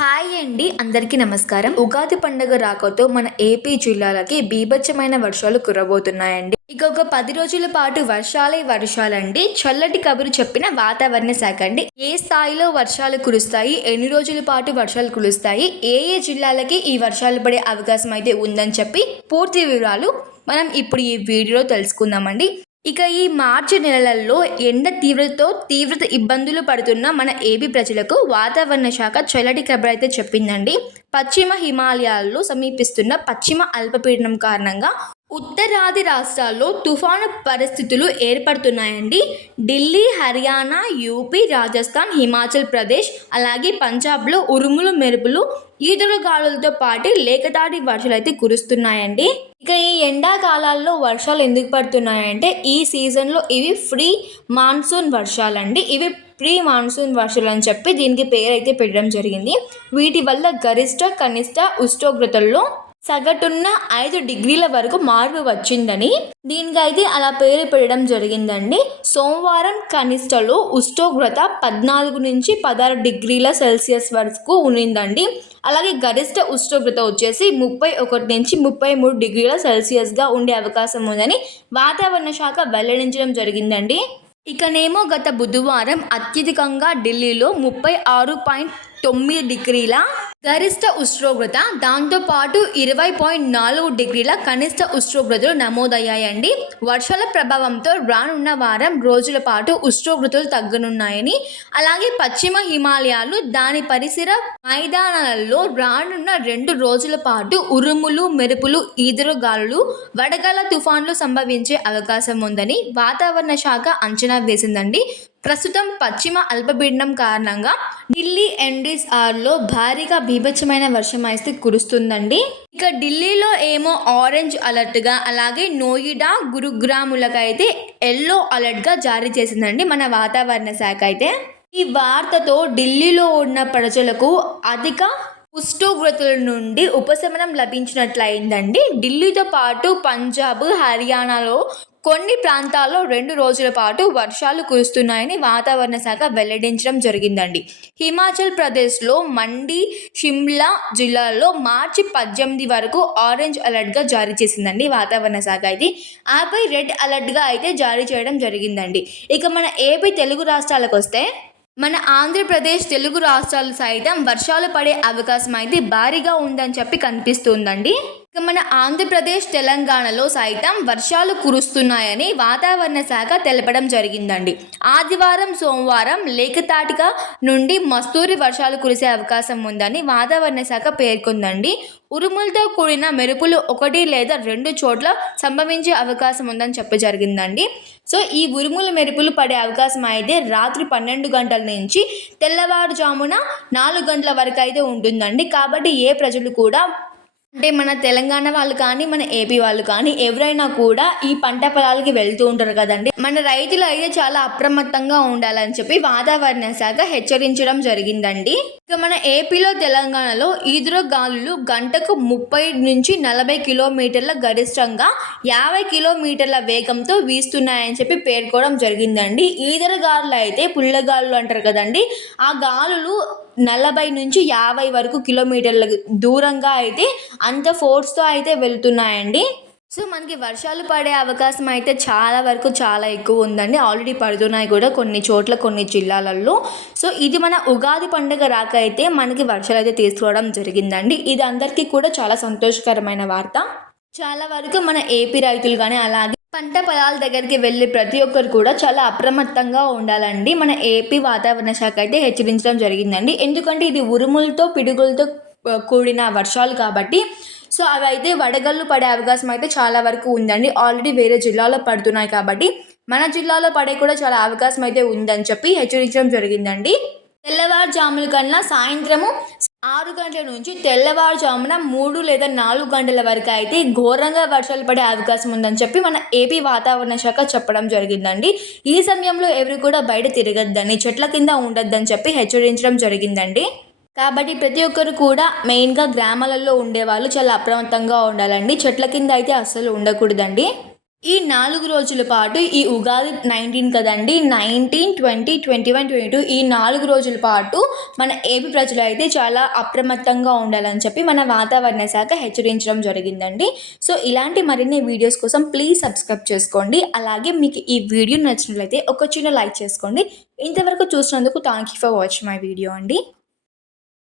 Hi అండి, అందరికీ నమస్కారం. ఉగాది పండుగ రాకతో మన ఏపీ జిల్లాలకి బీభత్సమైన వర్షాలు కురబోతున్నాయండి. ఇక ఒక 10 రోజుల పాటు వర్షాలే వర్షాలండి. చల్లటి కబురు చెప్పిన వాతావరణ శాఖ అండి. ఏ స్థాయిలో వర్షాలు కురుస్తాయి, ఎన్ని రోజుల పాటు వర్షాలు కురుస్తాయి, ఏ ఏ జిల్లాలకి ఈ వర్షాలు పడే అవకాశం అయితే ఉందని చెప్పి పూర్తి వివరాలు మనం ఇప్పుడు ఈ వీడియోలో తెలుసుకుందామండి. ఇక ఈ మార్చి నెలలలో ఎండ తీవ్రత ఇబ్బందులు పడుతున్న మన ఏపీ ప్రజలకు వాతావరణ శాఖ చల్లటి కబురు అయితే చెప్పిందండి. పశ్చిమ హిమాలయాల్లో సమీపిస్తున్న పశ్చిమ అల్పపీడనం కారణంగా ఉత్తరాది రాష్ట్రాల్లో తుఫాను పరిస్థితులు ఏర్పడుతున్నాయండి. ఢిల్లీ, హర్యానా, యూపీ, రాజస్థాన్, హిమాచల్ ప్రదేశ్ అలాగే పంజాబ్లో ఉరుములు మెరుపులు ఈదురు గాలులతో పాటు లేకదాటి వర్షాలు అయితే కురుస్తున్నాయండి. ఇక ఈ ఎండాకాలాల్లో వర్షాలు ఎందుకు పడుతున్నాయంటే ఈ సీజన్లో ఇవి మాన్సూన్ వర్షాలండి. ఇవి ప్రీ మాన్సూన్ వర్షాలు అని చెప్పి దీనికి పేరు అయితే పెట్టడం జరిగింది. వీటి వల్ల గరిష్ట కనిష్ట ఉష్ణోగ్రతల్లో సగటున 5 డిగ్రీల వరకు మార్పు వచ్చిందని దీనికైతే అలా పేరు పెట్టడం జరిగిందండి. సోమవారం కనిష్టలో ఉష్ణోగ్రత 14 నుంచి 16 డిగ్రీల సెల్సియస్ వరకు ఉన్నిందండి. అలాగే గరిష్ట ఉష్ణోగ్రత వచ్చేసి 31 నుంచి 33 డిగ్రీల సెల్సియస్గా ఉండే అవకాశం ఉందని వాతావరణ శాఖ వెల్లడించడం జరిగిందండి. ఇకనేమో గత బుధవారం అత్యధికంగా ఢిల్లీలో 36.9 డిగ్రీల గరిష్ట ఉష్ణోగ్రత, దాంతోపాటు 20.4 డిగ్రీల కనిష్ట ఉష్ణోగ్రతలు నమోదయ్యాయండి. వర్షాల ప్రభావంతో రానున్న వారం రోజుల పాటు ఉష్ణోగ్రతలు తగ్గనున్నాయని, అలాగే పశ్చిమ హిమాలయాలు దాని పరిసర మైదానాలలో రానున్న 2 రోజుల పాటు ఉరుములు మెరుపులు ఈదురుగాలులు వడగళ్ల తుఫాన్లు సంభవించే అవకాశం ఉందని వాతావరణ శాఖ అంచనా వేసిందండి. ప్రస్తుతం పశ్చిమ అల్పపీడనం కారణంగా ఢిల్లీ ఎన్డీఆర్లో భారీగా బీభత్సమైన వర్షం అయితే కురుస్తుందండి. ఇక ఢిల్లీలో ఏమో ఆరెంజ్ అలర్ట్గా, అలాగే నోయిడా, గురుగ్రాములకైతే ఎల్లో అలర్ట్గా జారీ చేసిందండి మన వాతావరణ శాఖ అయితే. ఈ వార్తతో ఢిల్లీలో ఉన్న ప్రజలకు అధిక ఉష్ణోగ్రతల నుండి ఉపశమనం లభించినట్లయిందండి. ఢిల్లీతో పాటు పంజాబ్, హర్యానాలో కొన్ని ప్రాంతాల్లో 2 రోజుల పాటు వర్షాలు కురుస్తున్నాయని వాతావరణ శాఖ వెల్లడించడం జరిగిందండి. హిమాచల్ ప్రదేశ్లో మండి, షిమ్లా జిల్లాల్లో మార్చి 18 వరకు ఆరెంజ్ అలర్ట్గా జారీ చేసిందండి వాతావరణ శాఖ అయితే. ఆపై రెడ్ అలర్ట్గా అయితే జారీ చేయడం జరిగిందండి. ఇక మన ఏపీ తెలుగు రాష్ట్రాలకు వస్తే మన ఆంధ్రప్రదేశ్ తెలుగు రాష్ట్రాలు సైతం వర్షాలు పడే అవకాశం అయితే భారీగా ఉందని చెప్పి కనిపిస్తుందండి. ఇక మన ఆంధ్రప్రదేశ్ తెలంగాణలో సైతం వర్షాలు కురుస్తున్నాయని వాతావరణ శాఖ తెలపడం జరిగిందండి. ఆదివారం సోమవారం లేకతాటిక నుండి మస్తూరి వర్షాలు కురిసే అవకాశం ఉందని వాతావరణ శాఖ పేర్కొందండి. ఉరుములతో కూడిన మెరుపులు 1 లేదా 2 చోట్ల సంభవించే అవకాశం ఉందని చెప్పి జరిగిందండి. సో ఈ ఉరుములు మెరుపులు పడే అవకాశం అయితే రాత్రి 12 గంటల నుంచి తెల్లవారుజామున 4 గంటల వరకు అయితే ఉంటుందండి. కాబట్టి ఏ ప్రజలు కూడా అంటే మన తెలంగాణ వాళ్ళు కానీ మన ఏపీ వాళ్ళు కానీ ఎవరైనా కూడా ఈ పంట పొలాలకి వెళ్తూ ఉంటారు కదండి. మన రైతులు అయితే చాలా అప్రమత్తంగా ఉండాలని చెప్పి వాతావరణ శాఖ హెచ్చరించడం జరిగిందండి. ఇక మన ఏపీలో తెలంగాణలో ఈదురు గాలులు గంటకు 30 నుంచి 40 కిలోమీటర్ల గరిష్టంగా 50 కిలోమీటర్ల వేగంతో వీస్తున్నాయని చెప్పి పేర్కోవడం జరిగిందండి. ఈదురు గాలులు అయితే పుల్లగాలులు అంటారు కదండి. ఆ గాలులు 40 నుంచి 50 వరకు కిలోమీటర్ల దూరంగా అయితే అంత ఫోర్స్తో అయితే వెళ్తున్నాయండి. సో మనకి వర్షాలు పడే అవకాశం అయితే చాలా ఎక్కువ ఉందండి. ఆల్రెడీ పడుతున్నాయి కూడా కొన్ని చోట్ల కొన్ని జిల్లాలలో. సో ఇది మన ఉగాది పండుగ రాక అయితే మనకి వర్షాలు అయితే తీసుకోవడం జరిగిందండి. ఇది అందరికీ కూడా చాలా సంతోషకరమైన వార్త. చాలా వరకు మన ఏపీ రైతులు కానీ అలాగే పంట పొలాల దగ్గరికి వెళ్ళే ప్రతి ఒక్కరు కూడా చాలా అప్రమత్తంగా ఉండాలండి. మన ఏపీ వాతావరణ శాఖ అయితే హెచ్చరించడం జరిగిందండి. ఎందుకంటే ఇది ఉరుములతో పిడుగులతో కూడిన వర్షాలు కాబట్టి సో అవి అయితే వడగళ్ళు పడే అవకాశం అయితే చాలా వరకు ఉందండి. ఆల్రెడీ వేరే జిల్లాలో పడుతున్నాయి కాబట్టి మన జిల్లాలో పడే కూడా చాలా అవకాశం అయితే ఉందని చెప్పి హెచ్చరించడం జరిగిందండి. తెల్లవారుజాముల కన్నా సాయంత్రము 6 గంటల నుంచి తెల్లవారుజామున 3 లేదా 4 గంటల వరకు అయితే ఘోరంగా వర్షాలు పడే అవకాశం ఉందని చెప్పి మన ఏపీ వాతావరణ శాఖ చెప్పడం జరిగిందండి. ఈ సమయంలో ఎవరు కూడా బయట తిరగద్దని, చెట్ల కింద ఉండొద్దని చెప్పి హెచ్చరించడం జరిగిందండి. కాబట్టి ప్రతి ఒక్కరు కూడా మెయిన్గా గ్రామాలలో ఉండేవాళ్ళు చాలా అప్రమత్తంగా ఉండాలండి. చెట్ల కింద అయితే అస్సలు ఉండకూడదండి. ఈ 4 రోజుల పాటు ఈ ఉగాది 19 కదండీ! 19, 20, 21, 22 ఈ 4 రోజుల పాటు మన ఏపీ ప్రజలైతే చాలా అప్రమత్తంగా ఉండాలని చెప్పి మన వాతావరణ శాఖ హెచ్చరించడం జరిగిందండి. సో, ఇలాంటి మరిన్ని వీడియోస్ కోసం ప్లీజ్ సబ్స్క్రైబ్ చేసుకోండి. అలాగే మీకు ఈ వీడియో నచ్చినట్లయితే ఒక చిన్న లైక్ చేసుకోండి. ఇంతవరకు చూసినందుకు thank you for watching my video అండి.